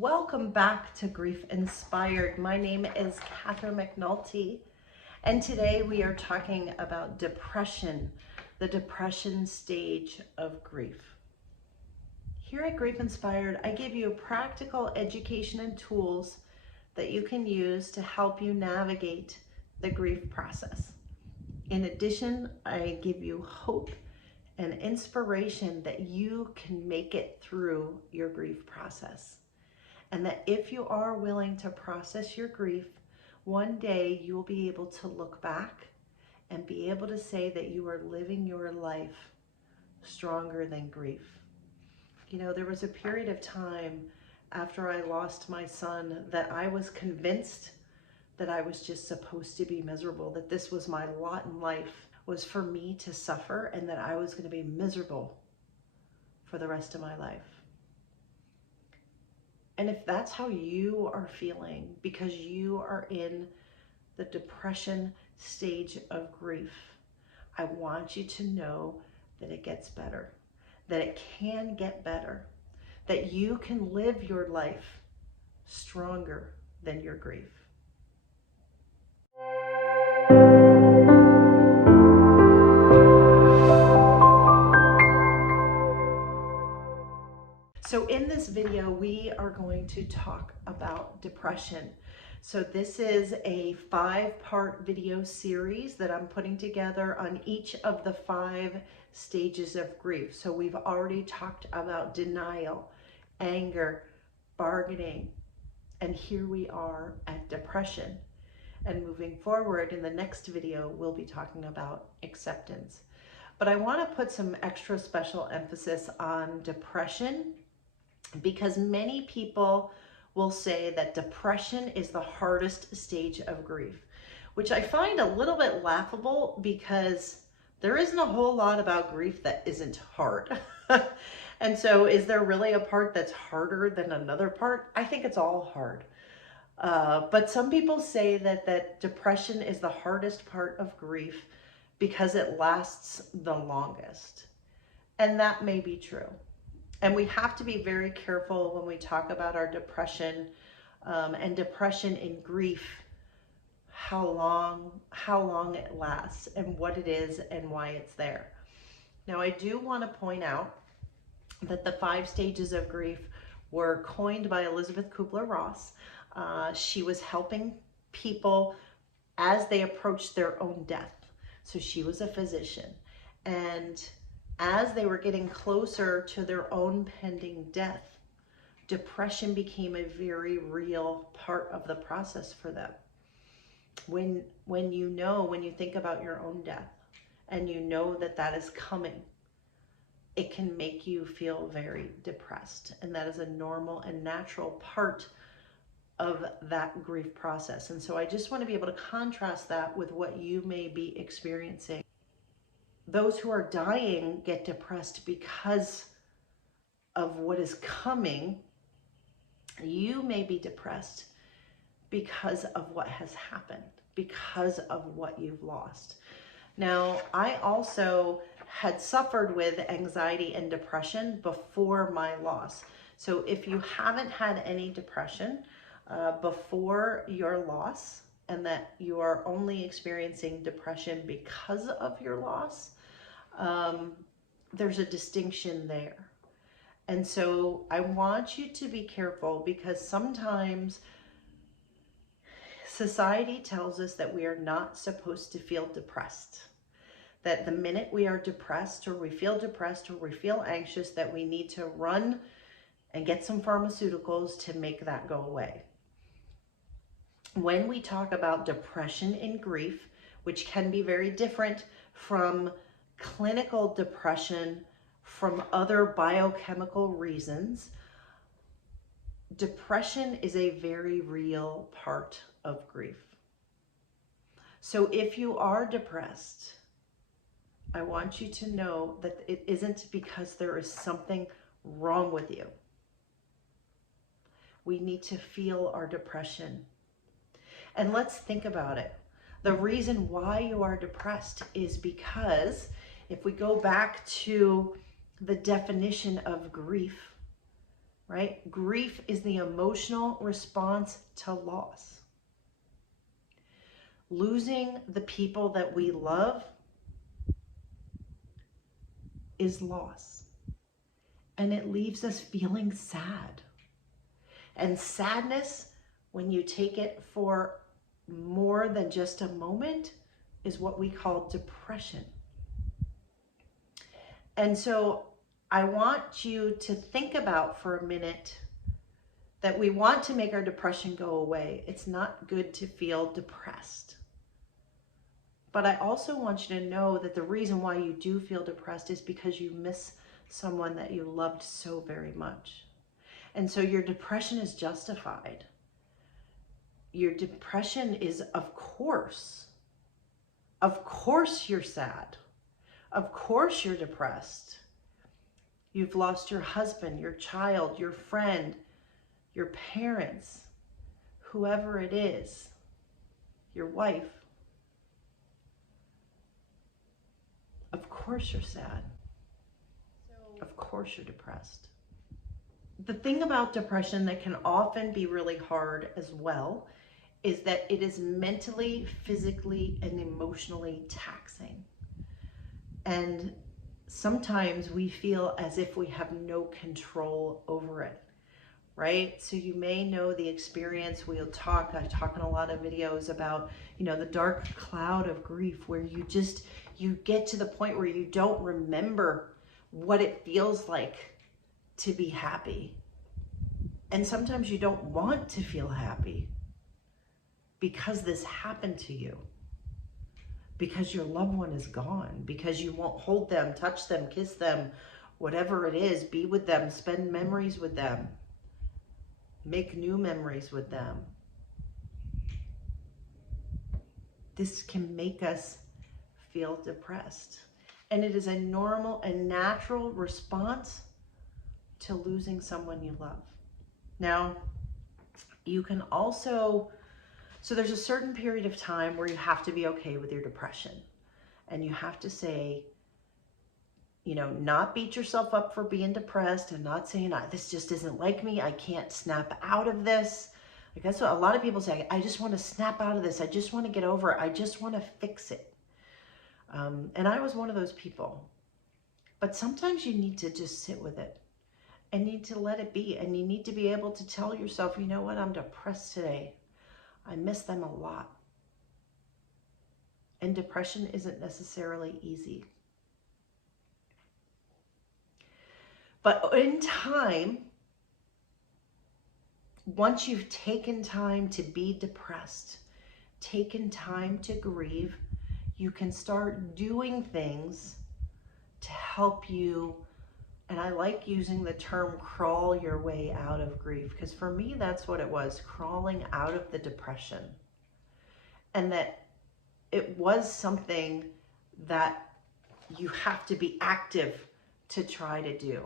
Welcome back to Grief Inspired. My name is Catherine McNulty, and today we are talking about depression, the depression stage of grief. Here at Grief Inspired, I give you practical education and tools that you can use to help you navigate the grief process. In addition, I give you hope and inspiration that you can make it through your grief process. And that if you are willing to process your grief, one day you will be able to look back and be able to say that you are living your life stronger than grief. You know, there was a period of time after I lost my son that I was convinced that I was just supposed to be miserable, that this was my lot in life, was for me to suffer, and that I was going to be miserable for the rest of my life. And if that's how you are feeling because you are in the depression stage of grief, I want you to know that it gets better, that it can get better, that you can live your life stronger than your grief. So in this video, we are going to talk about depression. So this is a 5-part video series that I'm putting together on each of the 5 stages of grief. So we've already talked about denial, anger, bargaining, and here we are at depression. And moving forward in the next video, we'll be talking about acceptance. But I want to put some extra special emphasis on depression, because many people will say that depression is the hardest stage of grief, which I find a little bit laughable because there isn't a whole lot about grief that isn't hard. And so is there really a part that's harder than another part? I think it's all hard. But some people say that depression is the hardest part of grief because it lasts the longest. And that may be true. And we have to be very careful when we talk about our depression and depression in grief, how long it lasts and what it is and why it's there. Now, I do want to point out that the 5 stages of grief were coined by Elizabeth Kubler-Ross. She was helping people as they approached their own death. So she was a physician, and as they were getting closer to their own pending death, depression became a very real part of the process for them. When you think about your own death and you know that that is coming, it can make you feel very depressed. And that is a normal and natural part of that grief process. And so I just want to be able to contrast that with what you may be experiencing. Those who are dying get depressed because of what is coming. You may be depressed because of what has happened, because of what you've lost. Now, I also had suffered with anxiety and depression before my loss. So if you haven't had any depression before your loss, and that you are only experiencing depression because of your loss, there's a distinction there. And so I want you to be careful, because sometimes society tells us that we are not supposed to feel depressed. That the minute we are depressed, or we feel depressed, or we feel anxious, that we need to run and get some pharmaceuticals to make that go away. When we talk about depression in grief, which can be very different from clinical depression from other biochemical reasons, depression is a very real part of grief. So if you are depressed, I want you to know that it isn't because there is something wrong with you. We need to feel our depression. And let's think about it. The reason why you are depressed is because if we go back to the definition of grief, right? Grief is the emotional response to loss. Losing the people that we love is loss. And it leaves us feeling sad. And sadness, when you take it for more than just a moment, is what we call depression. And so I want you to think about for a minute that we want to make our depression go away. It's not good to feel depressed. But I also want you to know that the reason why you do feel depressed is because you miss someone that you loved so very much. And so your depression is justified. Your depression is, of course you're sad. Of course you're depressed. You've lost your husband, your child, your friend, your parents, whoever it is, your wife. Of course you're sad. Of course you're depressed. The thing about depression that can often be really hard as well is that it is mentally, physically, and emotionally taxing. And sometimes we feel as if we have no control over it, right? So you may know the experience. I talk in a lot of videos about, the dark cloud of grief, where you get to the point where you don't remember what it feels like to be happy. And sometimes you don't want to feel happy because this happened to you, because your loved one is gone, because you won't hold them, touch them, kiss them, whatever it is, be with them, spend memories with them, make new memories with them. This can make us feel depressed. And it is a normal and natural response to losing someone you love. Now, you can also, so there's a certain period of time where you have to be okay with your depression. And you have to say, not beat yourself up for being depressed and not saying, this just isn't like me. I can't snap out of this. Like, that's what a lot of people say. I just want to snap out of this. I just want to get over it. I just want to fix it. And I was one of those people. But sometimes you need to just sit with it and need to let it be. And you need to be able to tell yourself, you know what, I'm depressed today. I miss them a lot. And depression isn't necessarily easy. But in time, once you've taken time to be depressed, taken time to grieve, you can start doing things to help you. And I like using the term crawl your way out of grief, because for me, that's what it was, crawling out of the depression. And that it was something that you have to be active to try to do.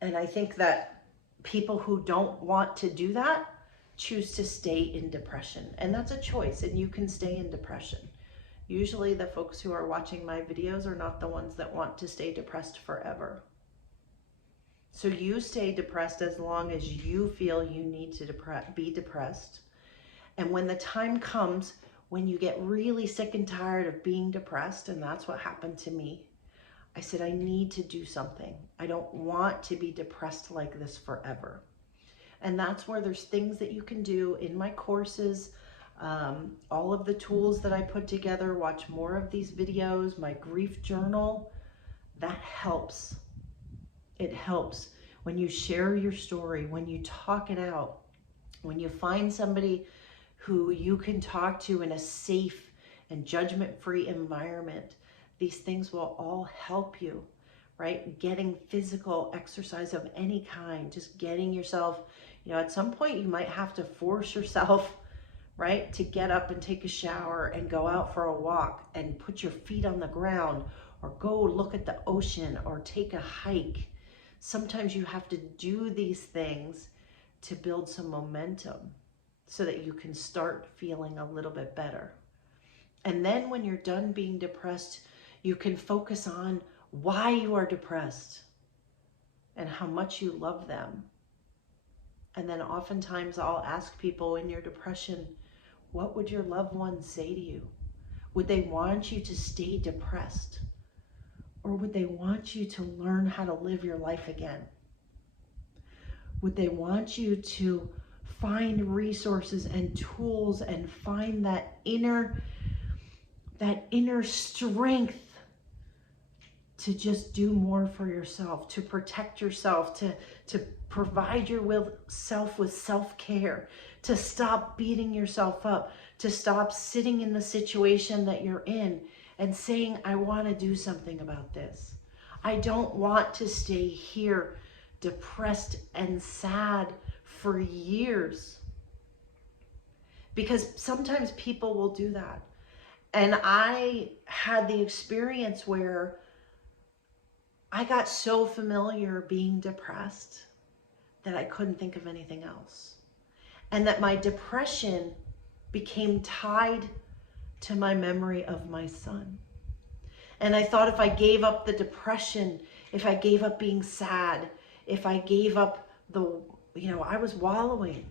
And I think that people who don't want to do that choose to stay in depression. And that's a choice, and you can stay in depression. Usually the folks who are watching my videos are not the ones that want to stay depressed forever. So you stay depressed as long as you feel you need to be depressed. And when the time comes when you get really sick and tired of being depressed, and that's what happened to me, I said, I need to do something. I don't want to be depressed like this forever. And that's where there's things that you can do in my courses, all of the tools that I put together. Watch more of these videos, my grief journal. That helps. It helps when you share your story, when you talk it out, when you find somebody who you can talk to in a safe and judgment-free environment. These things will all help you, right? Getting physical exercise of any kind, just getting yourself, at some point you might have to force yourself, right, to get up and take a shower and go out for a walk and put your feet on the ground, or go look at the ocean, or take a hike. Sometimes you have to do these things to build some momentum so that you can start feeling a little bit better. And then when you're done being depressed, you can focus on why you are depressed. and how much you love them. And then oftentimes I'll ask people in your depression, what would your loved ones say to you? Would they want you to stay depressed? Or would they want you to learn how to live your life again? Would they want you to find resources and tools and find that inner strength to just do more for yourself, to protect yourself, to provide yourself with self-care, to stop beating yourself up, to stop sitting in the situation that you're in and saying, I want to do something about this. I don't want to stay here depressed and sad for years. Because sometimes people will do that. And I had the experience where I got so familiar being depressed that I couldn't think of anything else. And that my depression became tied to my memory of my son. And I thought if I gave up the depression, if I gave up being sad, if I gave up I was wallowing.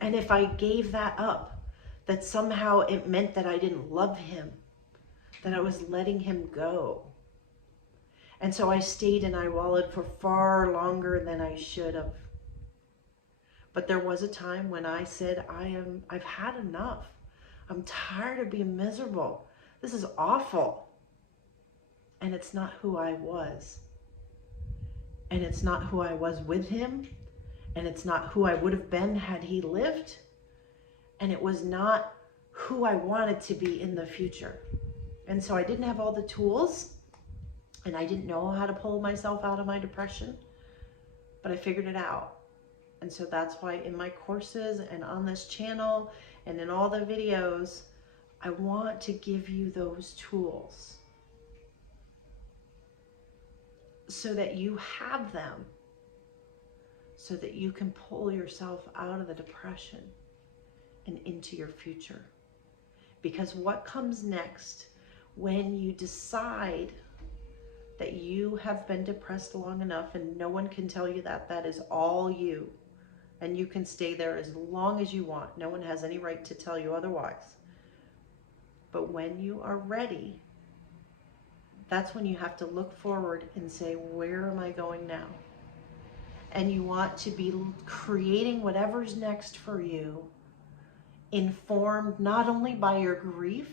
And if I gave that up, that somehow it meant that I didn't love him, that I was letting him go. And so I stayed and I wallowed for far longer than I should have. But there was a time when I said, I've had enough. I'm tired of being miserable. This is awful. And it's not who I was. And it's not who I was with him. And it's not who I would have been had he lived. And it was not who I wanted to be in the future. And so I didn't have all the tools. And I didn't know how to pull myself out of my depression. But I figured it out. And so that's why in my courses and on this channel and in all the videos, I want to give you those tools so that you have them, so that you can pull yourself out of the depression and into your future. Because what comes next when you decide that you have been depressed long enough, and no one can tell you that is all you, and you can stay there as long as you want. No one has any right to tell you otherwise. But when you are ready, that's when you have to look forward and say, where am I going now? And you want to be creating whatever's next for you, informed not only by your grief,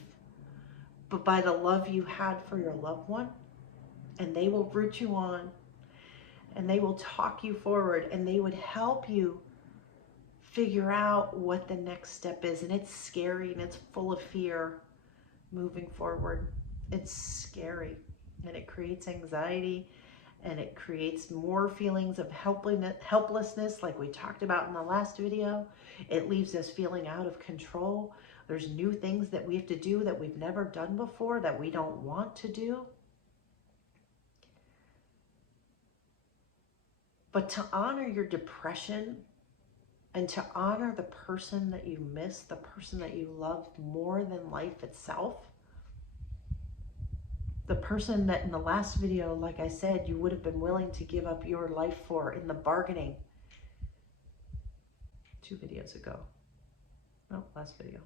but by the love you had for your loved one. And they will root you on, and they will talk you forward, and they would help you figure out what the next step is. And it's scary and it's full of fear moving forward. It's scary and it creates anxiety and it creates more feelings of helplessness like we talked about in the last video. It leaves us feeling out of control. There's new things that we have to do that we've never done before that we don't want to do. But to honor your depression and to honor the person that you miss, the person that you love more than life itself, the person that in the last video, like I said, you would have been willing to give up your life for in the bargaining 2 videos ago. No, last video.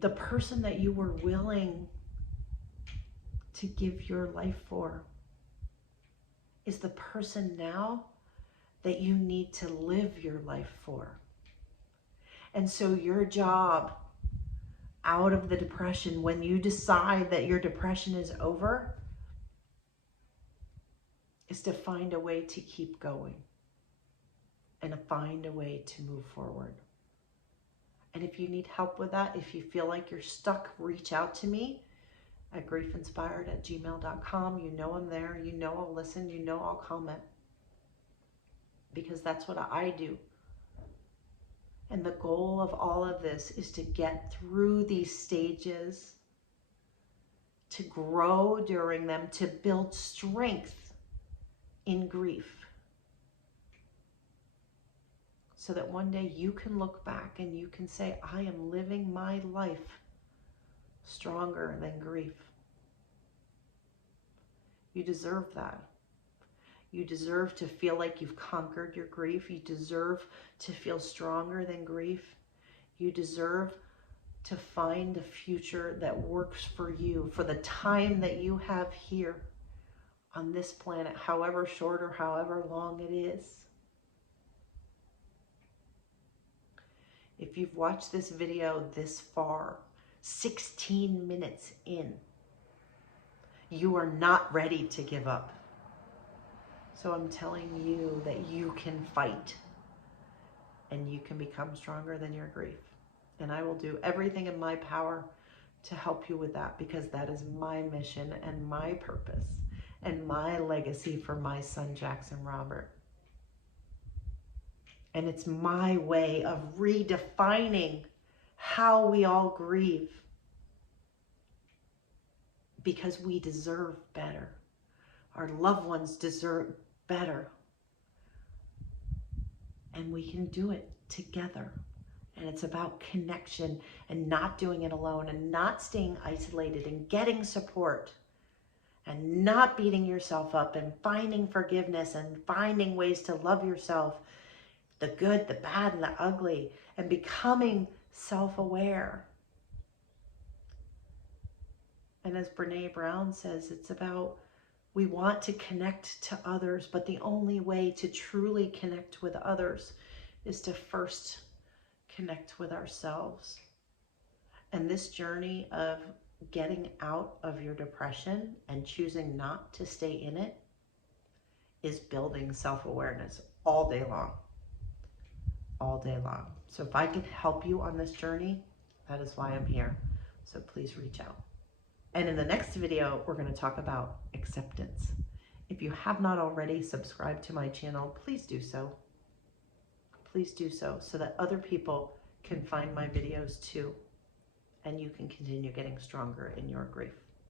The person that you were willing to give your life for is the person now that you need to live your life for. And so your job out of the depression, when you decide that your depression is over, is to find a way to keep going and to find a way to move forward. And if you need help with that, if you feel like you're stuck, reach out to me at GriefInspired@gmail.com. You know I'm there. You know I'll listen. You know I'll comment. Because that's what I do. And the goal of all of this is to get through these stages, to grow during them, to build strength in grief. So that one day you can look back and you can say, I am living my life stronger than grief. You deserve that. You deserve to feel like you've conquered your grief. You deserve to feel stronger than grief. You deserve to find a future that works for you, for the time that you have here on this planet, however short or however long it is. If you've watched this video this far, 16 minutes in, you are not ready to give up. So I'm telling you that you can fight and you can become stronger than your grief. And I will do everything in my power to help you with that, because that is my mission and my purpose and my legacy for my son, Jackson Robert. And it's my way of redefining how we all grieve, because we deserve better. Our loved ones deserve better. And we can do it together. And it's about connection and not doing it alone and not staying isolated and getting support and not beating yourself up and finding forgiveness and finding ways to love yourself, the good, the bad, and the ugly, and becoming self-aware. And as Brene Brown says, it's about, we want to connect to others, but the only way to truly connect with others is to first connect with ourselves. And this journey of getting out of your depression and choosing not to stay in it is building self-awareness all day long. All day long. So if I can help you on this journey, that is why I'm here. So please reach out. And in the next video, we're going to talk about acceptance. If you have not already subscribed to my channel, please do so. Please do so that other people can find my videos too, and you can continue getting stronger in your grief.